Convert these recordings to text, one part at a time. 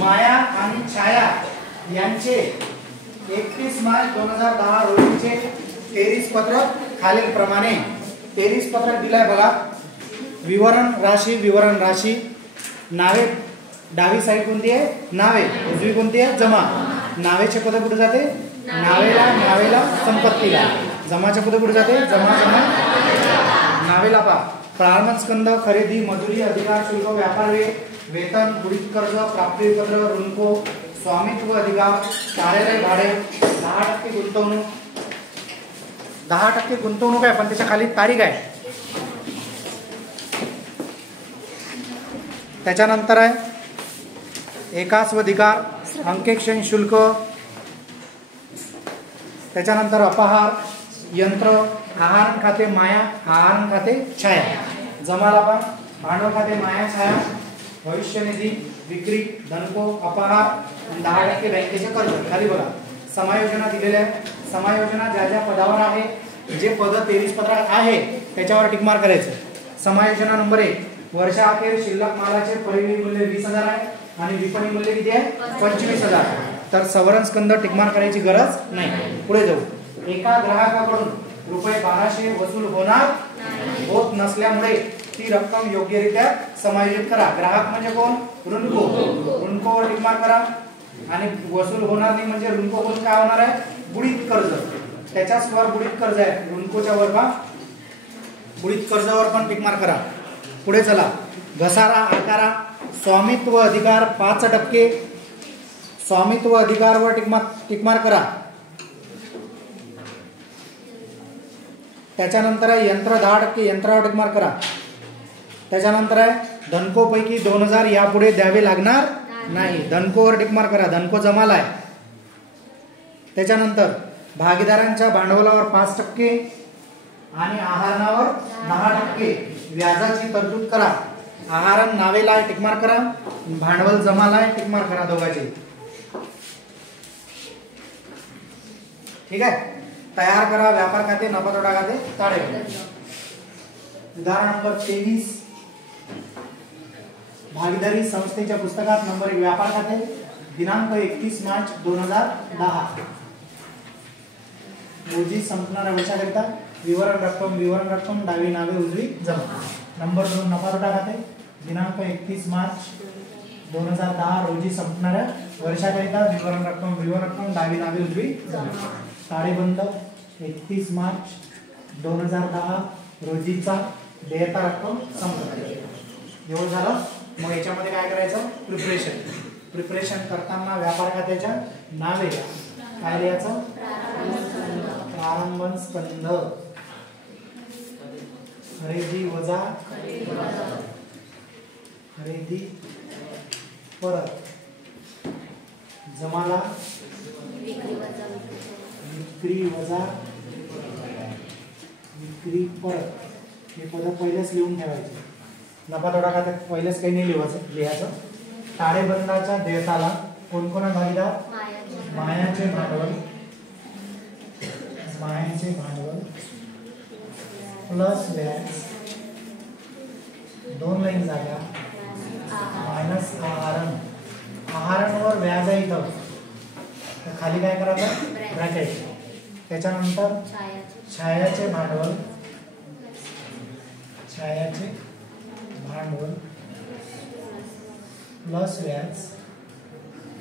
माया आणि छाया यांचे 31 मार्च 2010 रोजीचे तेरीस पत्रक खालील प्रमाणे. तेरीस पत्रक दिलाय बघा. विवरण राशी. नावे डावी साईड कोणती आहे? नावे. उजवी कोणती आहे? जमा. नावेचे पद कुठे जाते? नावेला संपत्तीला. जमाचे पद कुठे जाते? जमा नावेला. पा प्रारंभ स्कंद, खरेदी, मजुरी, अधिकार, शुल्क, व्यापार, वेतन, बुडीत कर्ज, प्राप्तिपत्र, ऋणको, स्वामित्व अधिकार, कार्यालय भाडे, 10% गुंतवणूक. 10% गुंतवणूक आहे पण त्याच्या खाली तारीख आहे. त्याच्यानंतर आहे एकास्व अधिकार, अंकेक्षण शुल्क. त्याच्यानंतर अपहार, यंत्र, आहार खाते माया, आहार खाते छाया. जमाला पण भांडवल खाते माया छाया, भविष्य निधी, विक्री, धनको, अपहार, 10% बँकेचे कर्ज. खाली बघा समायोजना दिलेल्या आहे. समायोजना ज्या ज्या पदावर आहे, जे पद 23 पत्रात आहे त्याच्यावर टिक मार्क करायचं. समायोजना नंबर 1, वर्षाअखेर शिल्लक मालाचे परिमित मूल्य 20,000 आहे आणि विपणी मूल्य किती आहे? 25,000. तर सवरण स्कंद टिक मार्क करायची गरज नाही. पुढे जाऊ. एका ग्राहकाकडून ₹1200 वसूल होत नसल्यामुळे ती रक्कम योग्यरित्या समायोजित करा. ग्राहक म्हणजे कोण? ऋणको. ऋणकोवर टिक मार्क करा. आणि वसूल होणार नाही म्हणजे ऋणको कोण काय होणार आहे? बुडीत कर्ज. त्याच्याच वर बुडीत कर्ज आहे. ऋणकोच्या वर का बुडीत कर्जावर पण टिक मार्क करा. पुढे चला. घसारा आकारा, स्वामित्व अधिकार 5%. स्वामित्व अधिकारवर टिक मार्क करा. त्याच्यानंतर आहे यंत्र 10%. यंत्रावर टिक मार्क करा. त्याच्यानंतर आहे धनकोपैकी 2,000 यापुढे द्यावे लागणार नाही. धनकोवर टिक मार्क करा. धनको जमाला आहे. त्याच्यानंतर भागीदारांच्या भांडवलावर 5% आणि आहारावर 10% व्याजाची तरतूद करा. आहारण नावेला आहे टिक मार्क करा. भांडवल जमाला आहे टिक मार्क करा दोघांचे. ठीक आहे. तयार करा व्यापार खाते, नफा तोटा खाते, ताळे. उदाहरण नंबर 23. भागीदारी संस्थेच्या पुस्तकात नंबर 1 व्यापार खाते, दिनांक 31 मार्च 2010 रोजी संपणाऱ्या वर्षाकरिता विवरण रक्कम डावी नावे उजवी जमा. नंबर 2 नफा तोटा खाते, दिनांक 31 मार्च 2010 रोजी संपणाऱ्या वर्षाकरिता विवरण रक्कम डावी नावे उजवी जमा. ताळेबंद 31 मार्च 2010 रोजीचा देयता रक्कम संपली. एवढं झालं. मग याच्यामध्ये काय करायचं? प्रिपरेशन करताना व्यापार खात्याच्या नावेला काय लिहायचं? प्रारंभ स्कंध, खरेदी वजा खरेदी परत, जमाला विक्री वजा विक्री परत. हे पद पहिलेच लिहून ठेवायचे. नफा तोटा खात्यात पहिलेच काही नाही लिहायचं. ताळेबंदाच्या देयताला कोण भागीदार? मायाचे भांडवल प्लस व्याज 2 लाईन जागा मायनस आहारणवर व्याज आहे इथं. तर खाली काय करायचं? ब्रॅकेट. त्याच्यानंतर छायाचे भांडवल प्लस व्याज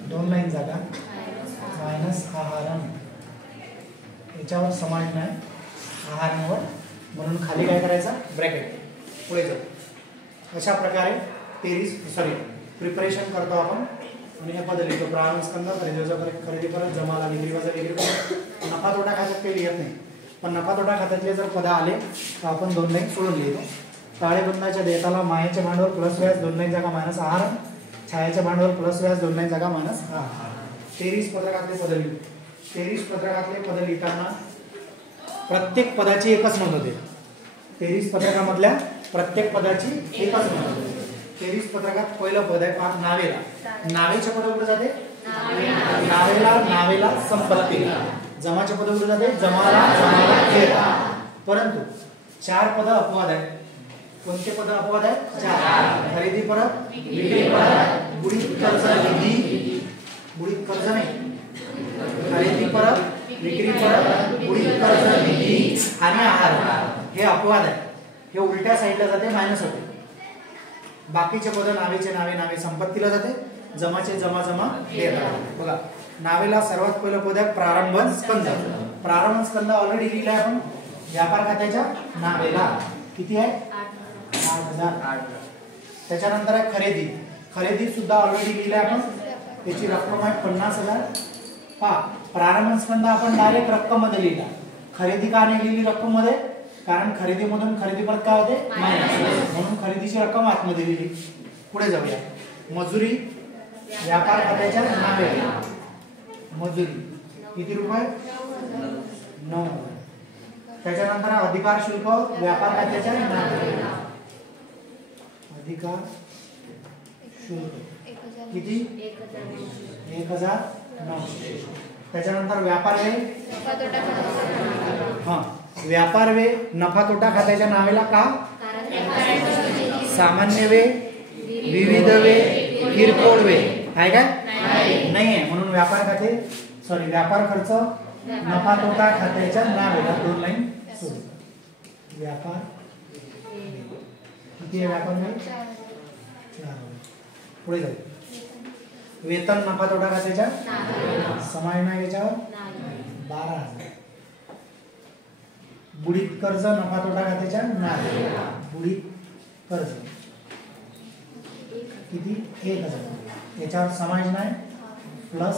2 लाईन जागा मायनस आहारण. याच्यावर समाज नाही आहारांवर, म्हणून खाली काय करायचं? ब्रॅकेट. पुढे जाऊ. अशा प्रकारे प्रिपरेशन करतो आपण. आणि हे पद लिहितो. प्रारंभ स्कंद, खरेदी परत, जमाला विक्री वजा विक्री परत. नफा तोटा खात्यात काही लिहित नाही, पण नफा तोटा खात्यातले जर पद आले तर आपण 2 लाईन सोडून लिहितो. ताळेबंदाच्या देयताला मायाचे भांडवल प्लस व्याज 2 लाईन जागा मायनस आहारण, छायाचे भांडवल प्लस व्याज 2 लाईन जागा मायनस आहारण. 23 पत्रकातले पद लिहू. 23 पत्रकातले पद लिहिताना प्रत्येक पदाची एकच नोंद होते. 23 पत्रकामधल्या प्रत्येक पदाची एकच नोंद होते. 23 पत्रकात पहिलं पद आहे नावेला. नावेचे पद कुठे जाते? नावेला संपत्तीला. जमाचे पद कुठे जाते? जमाला परंतु 4 पद अपवाद आहेत. कोणते पद अपवाद आहेत? 4. खरेदी परत विक्री परत बुडीत कर्ज निधी, बुडीत कर्ज नाही, खरेदी परत विक्री परत बुडीत कर्ज निधी आणि आहार हे अपवाद आहे, हे उलट्या साईडला जाते, मायनस होते. बाकीचे पद नावेचे नावे नावे संपत्तीला जाते, जमाचे जमा जमा देतात. बघा नावेला सर्वात पहिलं पद आहे प्रारंभ स्कंद. प्रारंभ स्कंद ऑलरेडी लिहिला आहे आपण व्यापार खात्याच्या नावेला. किती आहे 8,000. त्याच्यानंतर आहे खरेदी. खरेदी सुद्धा ऑलरेडी लिहिला आहे आपण, त्याची रक्कम आहे 50,000. पहा प्रारंभ स्कंद आपण डायरेक्ट रक्कम मध्ये लिहिला, खरेदी का नाही लिहिली रक्कम मध्ये, कारण खरेदीमधून खरेदी परत काय होते मायनस, म्हणून खरेदीची रक्कम आतमध्ये लिहिली. पुढे जाऊया. मजुरी व्यापार खात्याच्या नावेला. मजुरी किती रुपये 9,000. त्याच्यानंतर अधिकार शुल्क व्यापार खात्याच्या नावेला. अधिकार शुल्क किती 1,900. त्याच्यानंतर व्यापार व्यय, हा व्यापार व्यय नफा तोटा खात्याच्या नावेला का, सामान्य व्यय, विविध व्यय, किरकोळ व्यय आहे काय नाही आहे, म्हणून व्यापार खाते सॉरी व्यापार खर्च नफा तोटा खात्याच्या नावेला 2 लाईन सोडू. व्यापार किती आहे व्यापार व्यय 4. पुढे जाऊ. वेतन नफा तोटा खात्याच्या समायोजन आहे याच्यावर 12,000. बुडीत कर्ज नफा तोटा खात्याच्या नावेला. बुडीत कर्ज किती 1,000. याच्यावर समायोजन आहे प्लस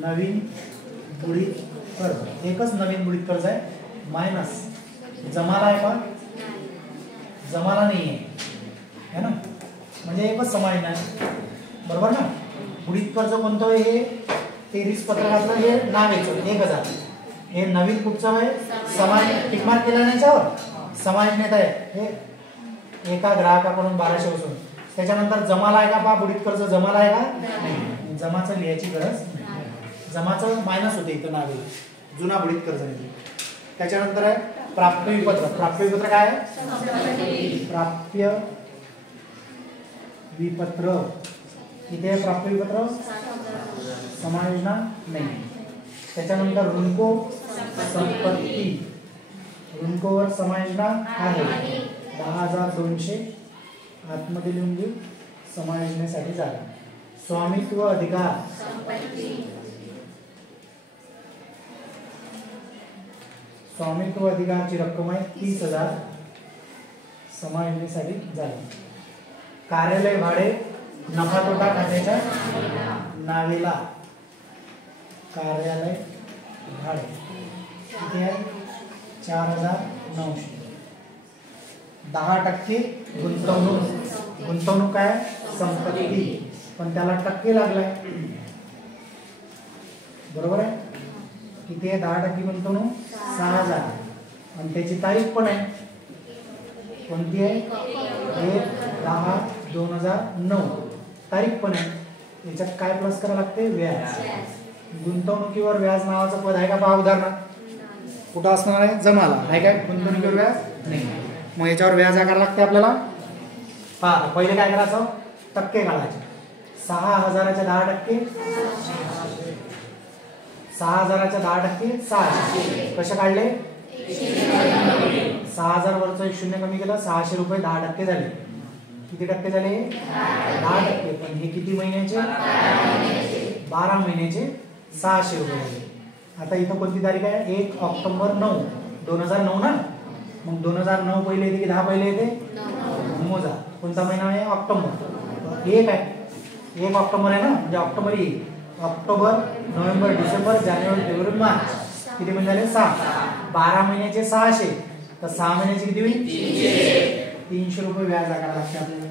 नवीन बुडीत कर्ज, एकच नवीन बुडीत कर्ज आहे, मायनस जमाला आहे का, जमाला नाही आहे ना, म्हणजे एकच समायोजन आहे बरोबर ना. बुडीत कर्ज कोणतं आहे, हे 23 पत्रकातलं हे नावेचं 1,000. हे नवीन कुठचं आहे, समायोजन टिक मार्क केला नाही याच्यावर, समायोजनेत आहे हे एका ग्राहकाकडून 1200 वसूल. त्याच्यानंतर जमाला आहे का, पहा बुडीत कर्ज जमाला आहे का, जमाचं लिहायची गरज नाही, जमाचं मायनस होते इथं नावे, जुना बुडीत कर्ज नाही. त्याच्यानंतर आहे प्राप्य विपत्र. प्राप्य विपत्र काय आहे, प्राप्य विपत्र किती आहे, प्राप्य विपत्र समायोजना नाही. त्याच्यानंतर ऋणको संपत्ती, ऋणकोवर समायोजना आहे 10,200 आतमध्ये लिहून देऊ, समायोजनेसाठी जागा. स्वामित्व अधिकार स्वामित्व अधिकारची रक्कम आहे 30,000 समायोजनेसाठी जागा. कार्यालय भाडे नफा तोटा खात्याच्या नावेला. कार्यालय भाडे किती आहे 4,900. 10% गुंतवणूक. गुंतवणूक काय संपत्ती, पण त्याला टक्के लागलाय बरोबर आहे. किती आहे 10% गुंतवणूक 6,000. आणि त्याची तारीख पण आहे कोणती आहे 1/10/2009 तारीख पण आहे. याच्यात काय प्लस करावं लागते व्याज. गुंतवणुकीवर व्याज नावाचं पद आहे का पहा उदाहरणार्थ कुठं असणार आहे जमाला आहे काय, गुंतवणुकीवर व्याज नाही, मग याच्यावर व्याज आकारावं लागते आपल्याला. पहा पहिले काय करायचं टक्के काढायचे. 6,000च्या 10% 6,000च्या 10% 600. कसे काढले 6,000 वरचं 1 शून्य कमी केलं 600 रुपये 10% झाले. किती टक्के झाले 10%. पण हे किती महिन्याचे 12 महिन्याचे 600 रुपये झाले. आता इथं कोणती तारीख आहे 1 ऑक्टोबर 2009 ना, मग 2009 पहिले येते की 10 पहिले येते मोजा. कोणता महिना आहे ऑक्टोबर. 1 आहे 1 ऑक्टोबर आहे ना, म्हणजे ऑक्टोबर येईल. ऑक्टोबर नोव्हेंबर डिसेंबर जानेवारी फेब्रुवारी मार्च किती महिने झाले 6. 12 महिन्याचे 600 तर 6 महिन्याचे किती होईल 300 रुपये व्याज आकारावं लागते आपल्याला.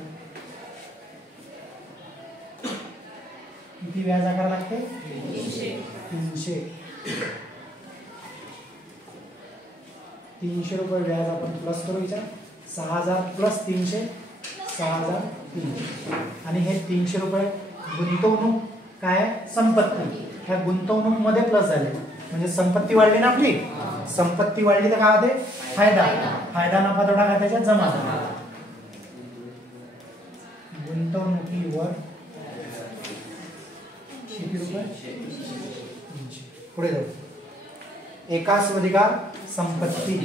किती व्याज आकारावं लागते 300 रुपये व्याज आपण प्लस करू विचार. 6,000 प्लस 300 6,300. आणि हे 300 रुपये गुंतवणूक काय संपत्ती, ह्या गुंतवणूक मध्ये प्लस झाले म्हणजे संपत्ती वाढली ना आपली. संपत्ती वाढली तर काय होते फायदा. फायदा नफा तोटा खात्याच्या जमा. गुंतवणुकीवर किती रुपये? 300. पुढे जाऊ. एकाच अधिकार संपत्ती.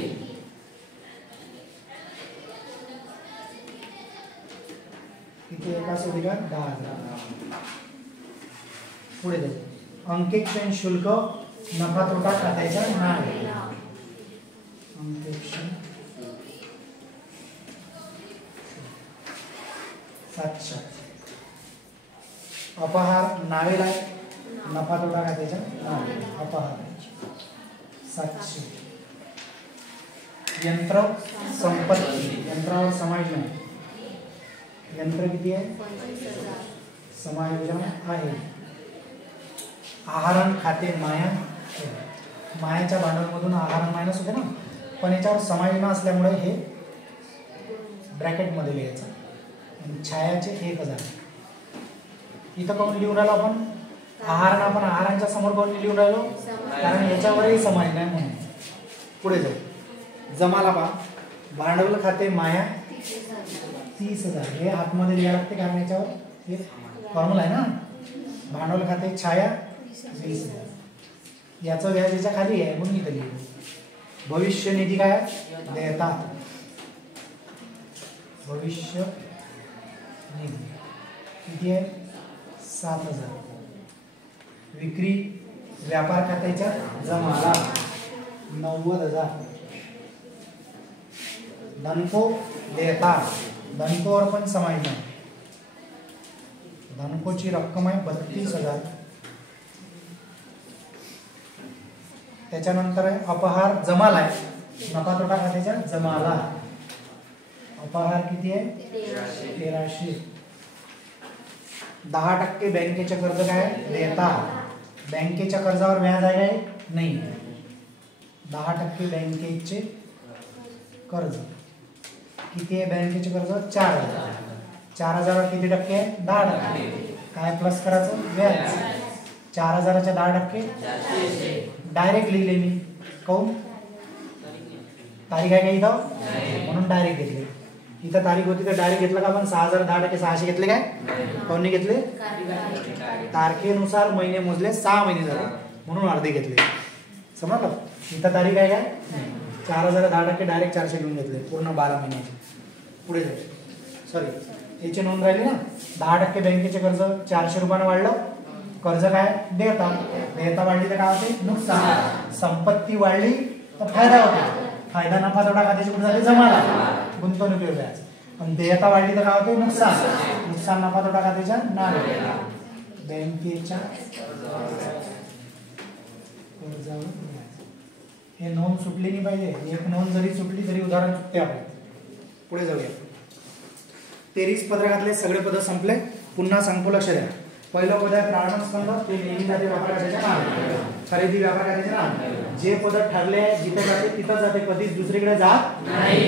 किती एकाच अधिकार? 10,000. पुढे जाऊ. अंकेक्षण शुल्क नफा तोटा खात्याच्या नावे. अंकेक्षण 700. अपहार नावेला नफा तोटा खात्याच्या नावे. अपहार 700. यंत्र संपत्ती. यंत्रावर समायोजन. यंत्र किती आहे? समायोजन आहे. आहारण खाते माया. मायाच्या भांडवलमधून आहारण मायनस होते ना, पण याच्यावर समायोजन असल्यामुळे हे ब्रॅकेटमध्ये लिहायचं. छायाचे 1000. इथं कोण लिहून राहिलो आपण? आहारण. आपण आहारांच्या समोर कोण लिहून राहिलो? कारण याच्यावरही समायोजन आहे म्हणून. पुढे जाऊ. जमाला पहा. भांडवल खाते माया 30,000. हे आतमध्ये लिहायला लागते कारण याच्यावर हे फॉर्म्युला आहे ना. भांडवल खाते छाया 20,000. याचं व्याज याच्या खाली आहे म्हणून इथं लिहिलं. भविष्य निधी काय? देयता. भविष्य निधी किती आहे? 7,000. विक्री व्यापार खात्याच्या जमाला 90,000. धनको देयता. धनकोवर पण समायोजन. धनकोची रक्कम आहे 32,000. त्याच्यानंतर आहे अपहार जमाला आहे. नफा तोटा खात्याच्या जमाला. अपहार किती आहे? 1300. 10% बँकेचे कर्ज काय? देयता. बँकेच्या कर्जावर व्याज आहे काय? नाही. 10% बँकेचे कर्ज किती आहे? बँकेचे कर्ज 4,000. 4,000 किती टक्के आहे? 10%. काय प्लस करायचं? व्याज. 4,000च्या 10% डायरेक्ट लिहिले मी. काऊन? तारीख आहे का इथं? म्हणून डायरेक्ट घेतले. इथं तारीख होती तर डायरेक्ट घेतलं का आपण? 6,000 10% 600 घेतले काय? काऊन नाही घेतले? तारखेनुसार महिने मोजले. 6 महिने झाले म्हणून अर्धे घेतले. समजलं? इथं तारीख आहे काय? 4,000 10% डायरेक्ट 400 घेऊन घेतले पूर्ण 12 महिन्याचे. पुढे जाऊ. सॉरी याची नोंद राहिली ना. 10% बँकेचे कर्ज 400 रुपयानं वाढलं. कर्ज काय? देयता. देयता वाढली तर काय होते? नुकसान. संपत्ती वाढली तर फायदा होतो. फायदा नफा तोटा खात्याची कुठे झाली? जमाला. गुंतवणुकीवर व्याज. पण देयता वाढली तर काय होते? नुकसान. नुकसान नफा तोटा खात्याच्या नावे. बँकेच्या कर्जावर व्याज. हे नोंद सुटली नाही पाहिजे. एक नोंद जरी सुटली तरी उदाहरण चुकते आपण. पुढे जाऊया. 23 पत्रकातले सगळे पद संपले. पुन्हा सांगतो, लक्ष द्या. पहिलं पद आहे प्रारंभ स्कंद. ते नेहमी जाते व्यापार खात्याच्या नावे. खरेदी व्यापार खात्याचे नाव. जे पद ठरले जिथे जाते तिथं जाते, कधीच दुसरीकडे जात नाही.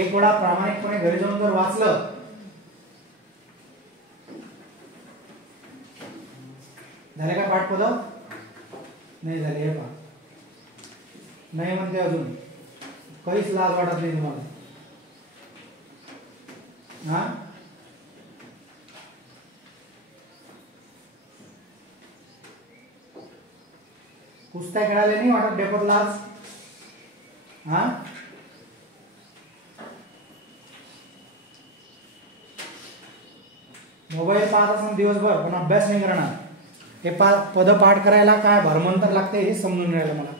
एक वेळा प्रामाणिकपणे घरी जाऊन जर वाचलं झाले का पाठ? पद नाही झाले. हे पहा नाही म्हणते अजून. काहीच लाज वाटत नाही तुम्हाला? हा कुस्त्या खेळायला नाही वाटत डेपोत लाज? हा मोबाईल पाहत असून दिवसभर पण अभ्यास नाही करणार. हे पद पाठ करायला काय भरमंतर लागते हे समजून राहिलं मला.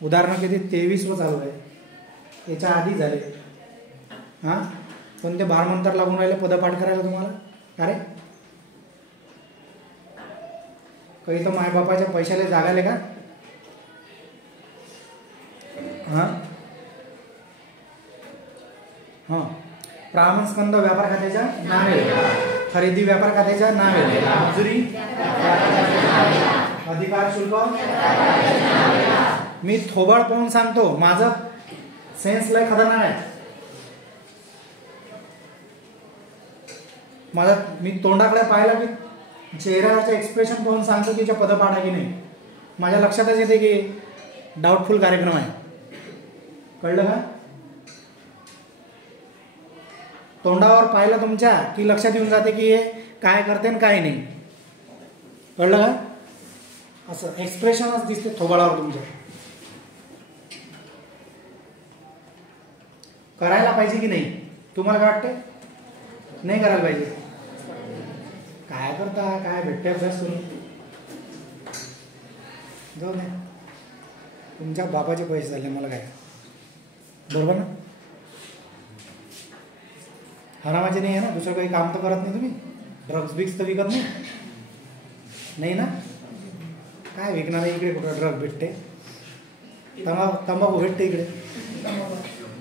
उदाहरण किती? 23 व चालू आहे. याच्या आधी झाले. हा पण ते भारमंतर लागून राहिले पद पाठ करायला तुम्हाला. अरे काही तर मायबापाच्या पैशाला जागाले का? हाँ हाँ प्रारंभ स्कंद व्यापार खात्याच्या नावे. खरेदी व्यापार खात्याच्या नावे. मजुरी अधिकार शुल्क. मी थोबड पाहून सांगतो. माझं सेन्स लय खतरनाक आहे. मी तोंडाकडे पाहिलं की चेहऱ्याचं एक्सप्रेशन पाहून सांगतो की पद पाठ आहे की नाही. माझ्या लक्षातच येते की डाऊटफुल कार्यक्रम आहे. कळलं का? तोंडावर पाहिलं तुमच्या की लक्षात येऊन जाते की हे काय करते आणि काय नाही. कळलं का? असं एक्सप्रेशनच दिसते थोबाडावर तुमच्या. करायला पाहिजे की नाही? तुम्हाला काय वाटते? नाही करायला पाहिजे. काय करता? काय भेटते अभ्यास करून? जाऊ दे, तुमच्या बापाचे पैसे झाले, मला काय. बरोबर ना? हरामाचे नाही आहे ना? दुसरं काही काम तर करत नाही तुम्ही? ड्रग्स बिग्स तर विकत नाही ना? काय विकणार आहे इकडे? कुठं ड्रग भेटते? तंबाखू भेटते इकडे.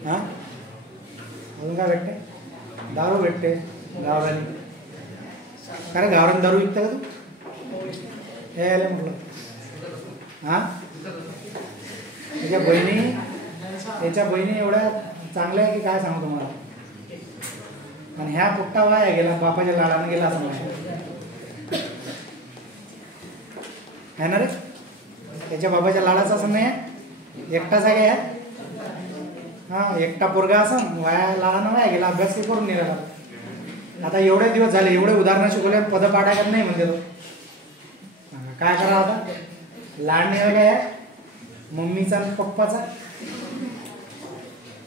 हां, अजून काय भेटते? दारू भेटते गावरानी. काय गावरान दारू विकता का तू? हे आले म्हटलं. हां, त्याच्या बहिणी एवढ्या चांगल्या आहे की काय सांगू तुम्हाला. आणि ह्या पुट्टा वाया गेला, बापाच्या लाडानं गेला असं म्हणा आहे ना रे. त्याच्या बाबाच्या लाडाचं असं नाही आहे, एकटाच आहे काय? हां, एकटा पोरगा असं वाया लाडानं वाया गेला, अभ्यास करून नाही राहिला. आता एवढे दिवस झाले, एवढे उदाहरणं शिकवले, पद पाठायला नाही म्हणते तो. काय करा आता? लाड नाही काय आहे मम्मीचा आणि पप्पाचा?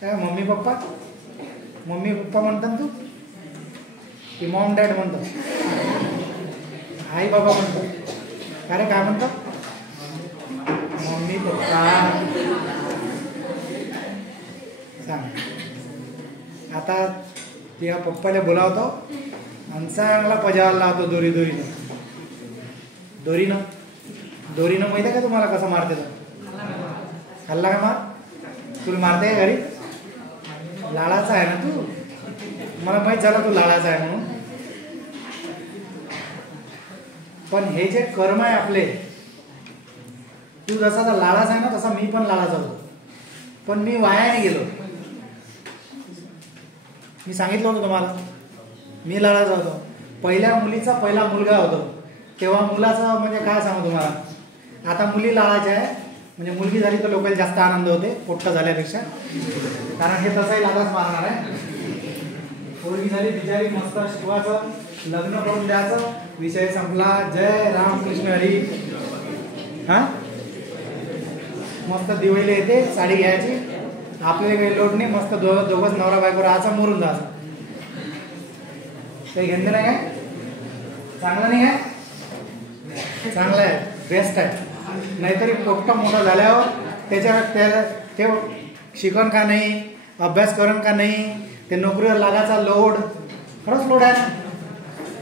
काय मम्मी पप्पा म्हणतात तू की मॉम डॅड म्हणतो? आई बाबा म्हणतो. अरे काय म्हणतो? Mummy papa. सांग आता. त्या पप्पाला बोलावतो आणि चांगला पजायला लावतो दोरीनं माहिती आहे का तुम्हाला कसं मारते? खाल्ला का मार? तुला मारते का घरी? लाडाचा आहे ना तू? मला माहीत झालं तू लाडाचा आहे म्हणून. पण हे जे कर्म आहे आपले, तू जसा लाडाचा आहे ना तसा मी पण लाडाचा होतो. पण मी वाया नाही गेलो. मी सांगितलं होतं तुम्हाला, मी लाडाचा होतो. पहिल्या मुलीचा पहिला मुलगा होतो तेव्हा मुलाचं म्हणजे काय सांगू तुम्हाला. आता मुली लाडाच्या आहे, म्हणजे मुलगी झाली तर लोकांना जास्त आनंद होते पोट्ट झाल्यापेक्षा. कारण हे तसंही लाडाच मारणार आहे. मुलगी झाली बिचारी, मस्त शिकवायचं, लग्न करून द्यायचं, विषय संपला. जय रामकृष्ण हरी. हां, मस्त दिवाळीला येते, साडी घ्यायची, आपल्याला काही लोट नाही, मस्त दोघंच नवरा बायको राहायचं, मरून जायचं. काही घेणं नाही काय? चांगलं नाही काय? चांगलं आहे, बेस्ट आहे. नाहीतरी पोट्ट मोठं झाल्यावर त्याच्यावर ते शिकण का नाही, अभ्यास करण का नाही, ते नोकरीवर लागायचा लोड, खरंच लोड आहे ना.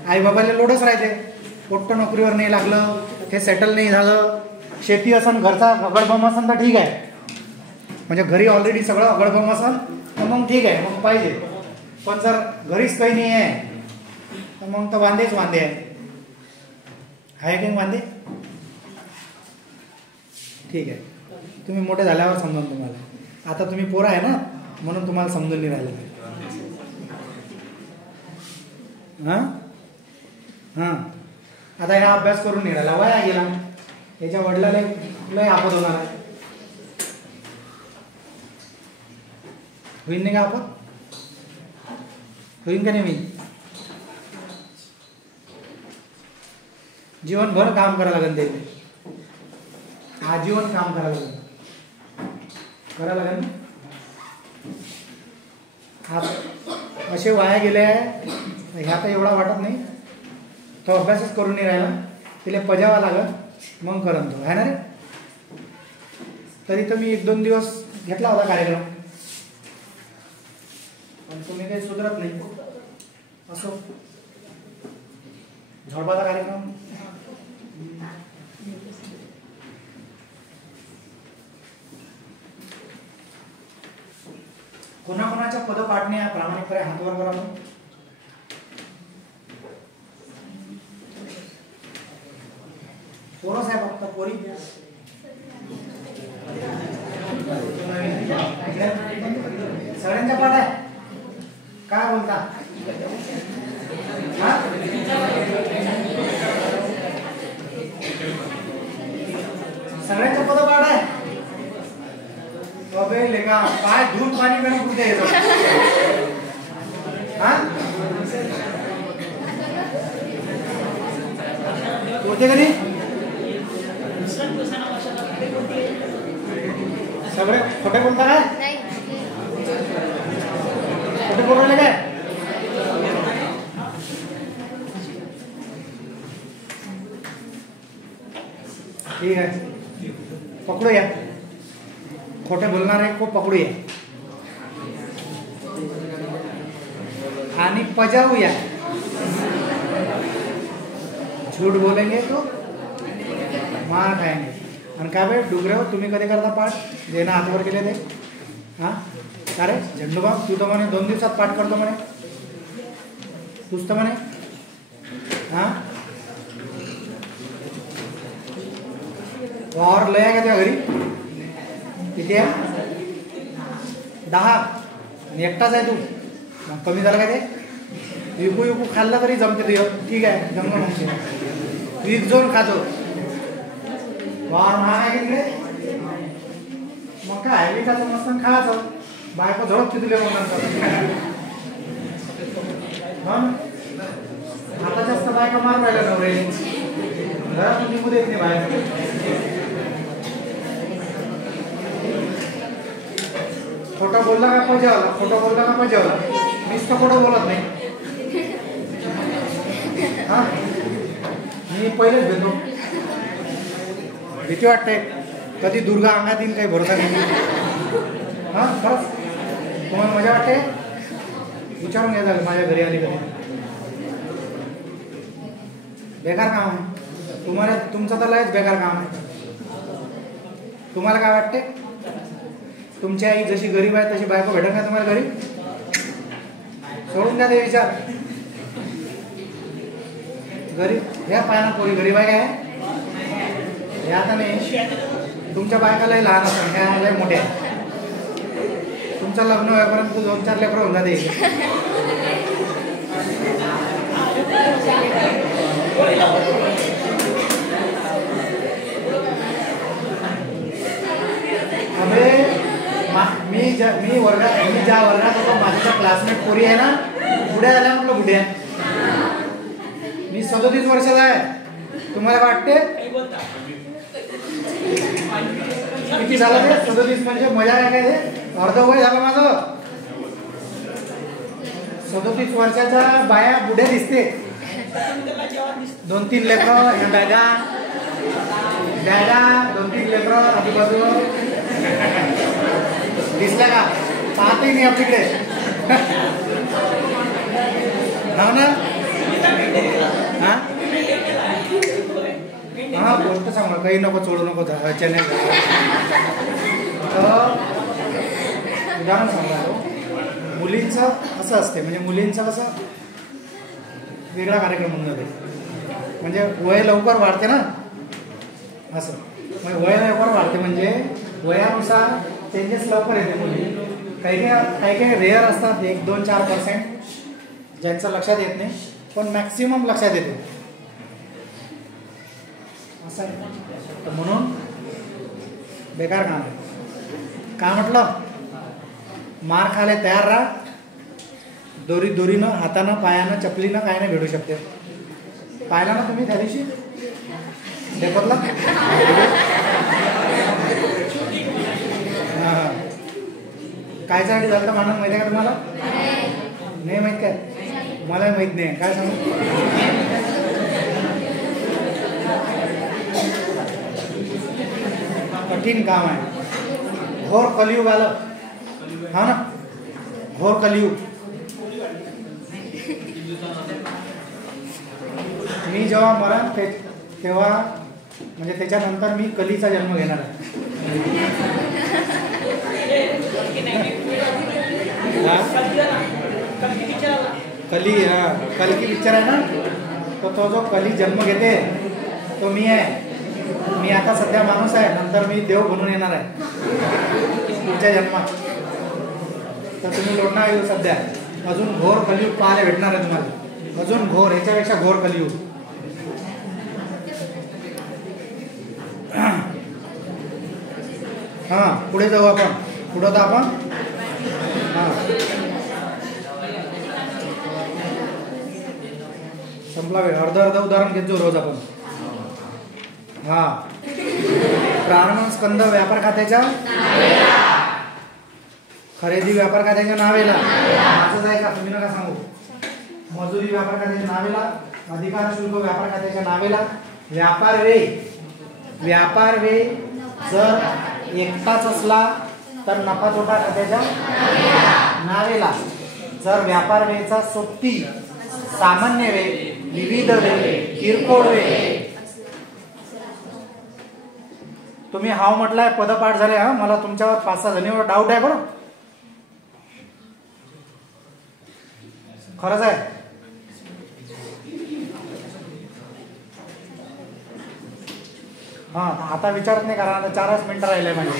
आई बाबाला लोडच राहते. पोट्ट नोकरीवर नाही लागलं, ते सेटल नाही झालं, शेती असन, घरचा अगडबम असन तर ठीक आहे. म्हणजे घरी ऑलरेडी सगळं अगडबम असन तर मग ठीक आहे, मग पाहिजे. पण जर घरीच काही नाही आहे तर मग तर वांदेच वांदे आहे की वांदे. ठीक आहे, तुम्ही मोठे झाल्यावर समजून तुम्हाला. आता तुम्ही पोरं आहे ना म्हणून तुम्हाला समजून नाही राहिलं. हां हां, आता ह्या अभ्यास करून नाही राहिला, वया गेला. त्याच्या वडिलाला लय आपत होणार आहे. होईन नाही का आपत? होईन का नाही? मी जीवनभर काम करायला लागेल, ते आजीवन काम करायला लागेल. असे वाया गेले आहे. ह्या तर एवढा वाटत नाही, तो अभ्यासच करून नाही राहिला, तिला पजावा लागल मग करन तो, आहे ना रे. तरी तर मी 1-2 दिवस घेतला होता कार्यक्रम, पण तुम्ही काही सुधरत नाही. असो, झोडपाचा कार्यक्रम. कोणाकोणाच्या पद पाडणे प्रामाणिकपणे हातवर करा. पोरं साहेब फक्त पोरी सगळ्यांच्या पाठ आहे. काय बोलता? सगळ्यांच्या पद पाठ आहे. अबे लेका, काय दूध पाणी पिणं कुठे येतं? हा होते का नाही सगळे खोटे बोलता काय खोटे बोल राहिले काय ठीक आहे पकडूया खोटे बोलणारे को पकडूया आणि पजाऊया झूठ बोलेंगे तो मार खाएंगे आणि काय बे डुगरे तुम्ही कधी करता पाठ जे ना हातावर केले ते हां का रे झेंडूबाब तू तर म्हणे 2 दिवसात पाठ करतो म्हणे तूच तर म्हणे हां वावर लया का त्या घरी किती आहे 10 आणि एकटाच आहे तू मग कमी झालं का ते विकू विकू खाल्ला तरी जमते तुझ ठीक आहे जमलं मग वीक जोन खातो वावर महाग आहे तिकडे मग काय विकायचं मस्त खायचं बायको झडपते तुला मग नंतर आता जास्त बायका मार राहिला नवरे घरातून निघू देत नाही बाहेर खोटं बोलला का पजावला खोटं बोलला का पजावला मीच तर खोटं बोलत नाही हा मी पहिलेच भेटतो भीती वाटते कधी दुर्गा अंगात येईल काही भरोसा नाही हां खरंच तुम्हाला मजा वाटते विचारून घ्या झालं माझ्या घरी आली कधी बेकार काम आहे तुम्हाला तुमचं तर लयच बेकार काम आहे तुम्हाला काय वाटते तुमची आई जशी गरीब आहे तशी बायको भेटेल का तुम्हाला घरी सोडून द्या ते विचार गरीब ह्या पायाना पोरी गरीब आहे काय हे आता नाही तुमच्या बायकालाही लहान असतात ह्या लय मोठ्या तुमचं लग्न होईपर्यंत 2-4 लेकरं होऊन जाते मी वर्गात मी ज्या वर्गात होतो माझ्या क्लासमेट पोरी आहे ना पुढे आल्या म्हटलं कुठे मी 37 वर्षाचा आहे तुम्हाला वाटते किती झालं ते 37 म्हणजे मजा आहे काय ते अर्ध वय झालं माझं 37 वर्षाच्या बाया बुड्या दिसते 2-3 लेकरं बॅगा 2-3 लेकरं आजूबाजूला दिसल्या का पाहतही नाही आपलीकडे हो ना हां हां गोष्ट सांग काही नको चोडू नको चॅनेल उदाहरण सांगा मुलींचं असं असते म्हणजे मुलींचं कसं वेगळा कार्यक्रम होऊन जाते म्हणजे वय लवकर वाढते ना असं म्हणजे वय लवकर वाढते म्हणजे वयानुसार चेंजेस लवकर येते मुली काही रेअर असतात 1-2-4% ज्यांचं लक्षात येत नाही पण मॅक्सिमम लक्षात येते असं आहे तर म्हणून बेकार काम आहे काय म्हटलं मार खायला तयार राहा दोरीनं हातानं पायानं चपलीनं काय नाही भेटू शकते पाहिला ना तुम्ही त्या दिवशी डेपरला कायच्यासाठी झालं म्हणून माहिती आहे का तुम्हाला नाही माहित काय मला माहित नाही काय सांगू कठीण काम आहे घोर कलियुग आलं हा ना घोर कलियुग मी जेव्हा मरण तेव्हा म्हणजे त्याच्यानंतर मी कलीचा जन्म घेणार आहे कली हा कलकी पिक्चर आहे ना तो जो कली जन्म घेते तो मी आहे मी आता सध्या माणूस आहे नंतर मी देव बनून येणार आहे पुढच्या जन्मात तर तुम्ही लोटणार येऊ सध्या अजून घोर कलियुग पाहायला भेटणार आहे तुम्हाला अजून घोर ह्याच्यापेक्षा घोर कलियुग हां पुढे जाऊ आपण पुढं तर आपण हां संपला वेळ. अर्ध उदाहरण घेत जो रोज आपण. हा प्रारंभ स्कंद व्यापार खात्याच्या खरेदी व्यापार खात्याच्या नावेला. माझं आहे का, तुम्ही नका सांगू. मजुरी व्यापार खात्याच्या नावेला. अधिकार शुल्क व्यापार खात्याच्या नावेला. व्यापार व्यय जर एकटाच असला तर नफा तोटा खात्याच्या नावेला. जर व्यापार व्ययचा सोबती सामान्य व्यय, विविध व्यय, किरकोळ व्यय. तुम्ही हाव म्हटलाय, पदपाठ झाले. हा मला तुमच्यावर 5-6 जणींवर डाऊट आहे बरं. खरंच आहे. हा आता विचारत नाही कारण आता 4च मिनिटं राहिले म्हणजे.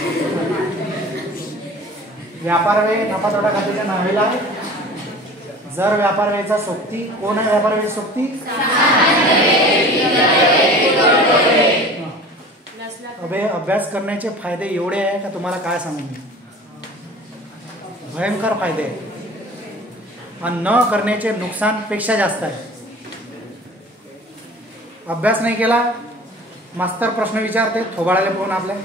व्यापार व्यय नफा तोटा खात्याच्या नावेला. जर व्यापार व्ययचा सोबती. कोण आहे व्यापार व्यय सोबती? अभ्यास करण्याचे फायदे एवढे आहे का तुम्हाला काय सांगू मी. भयंकर फायदे आहे. आणि न करण्याचे नुकसान पेक्षा जास्त आहे. अभ्यास नाही केला, मास्तर प्रश्न विचारते थोबाडाले पाहून आपल्या.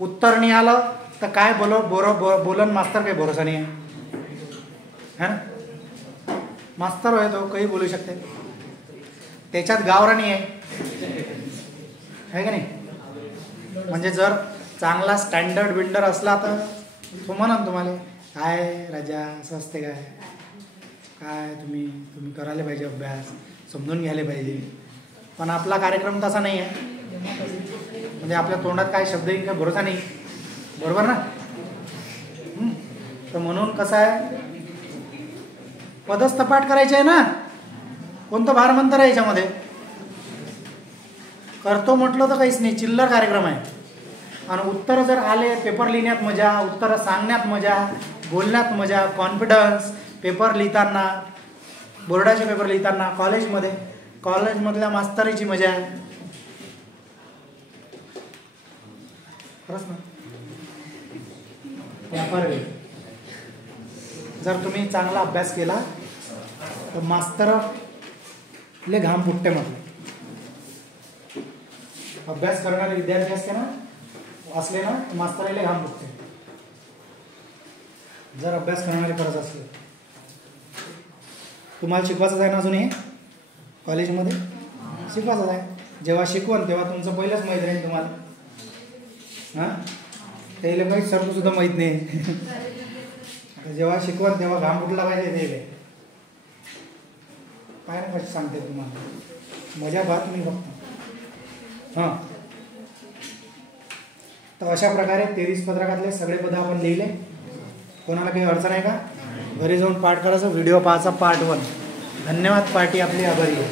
उत्तर नाही आलं तर काय बोलन मास्तर, काही भरोसा नाही आहे ना. मास्तर होय तो काही बोलू शकते. त्याच्यात गावराणी आहे का नाही. म्हणजे जर चांगला स्टँडर्ड बिल्डर असला तर तो म्हणा तुम्हाला काय राजा असं असते काय तुम्ही करायला पाहिजे, अभ्यास समजून घ्यायला पाहिजे. पण आपला कार्यक्रम तसा नाही आहे. म्हणजे आपल्या तोंडात काय शब्द येईल काय भरोसा नाही. बरोबर ना. तर म्हणून कसं आहे, पदस्थ पाठ करायचे आहे ना. कोणतं भारमंत्र आहे याच्यामध्ये. करतो म्हटलं तर काहीच नाही, चिल्लर कार्यक्रम आहे. आणि उत्तर जर आले, पेपर लिहिण्यात मजा, उत्तर सांगण्यात मजा, बोलण्यात मजा, कॉन्फिडन्स. पेपर लिहिताना, बोर्डाचे पेपर लिहिताना, कॉलेजमधल्या मास्तरीची मजा आहे. खरंच ना. व्यापार व्यय जर तुम्ही चांगला अभ्यास केला तर मास्तरले घाम फुटते. म्हटलं अभ्यास करणारे विद्यार्थी असले ना मास्तराले घाम फुटते. जर अभ्यास करणारे करत असले. तुम्हाला शिकवायचं आहे ना अजून हे कॉलेजमध्ये शिकवायचं आहे. जेव्हा शिकवण तेव्हा तुमचं पहिलंच माहीत राहील तुम्हाला. हां त्याला माहीत सर्व सुद्धा माहीत नाही. जेव्हा शिकवण तेव्हा घाम फुटला पाहिजे. ते काय ना कशी सांगते तुम्हाला, मजा बात नाही फक्त. हां तर अशा प्रकारे 23 पत्रकातले सगळे पद आपण लिहिले. कोणाला काही अडचण आहे का? घरी जाऊन पाठ करायचं, व्हिडिओ पाहायचा पार्ट 1. धन्यवाद. पार्टी आपली आभारी आहे.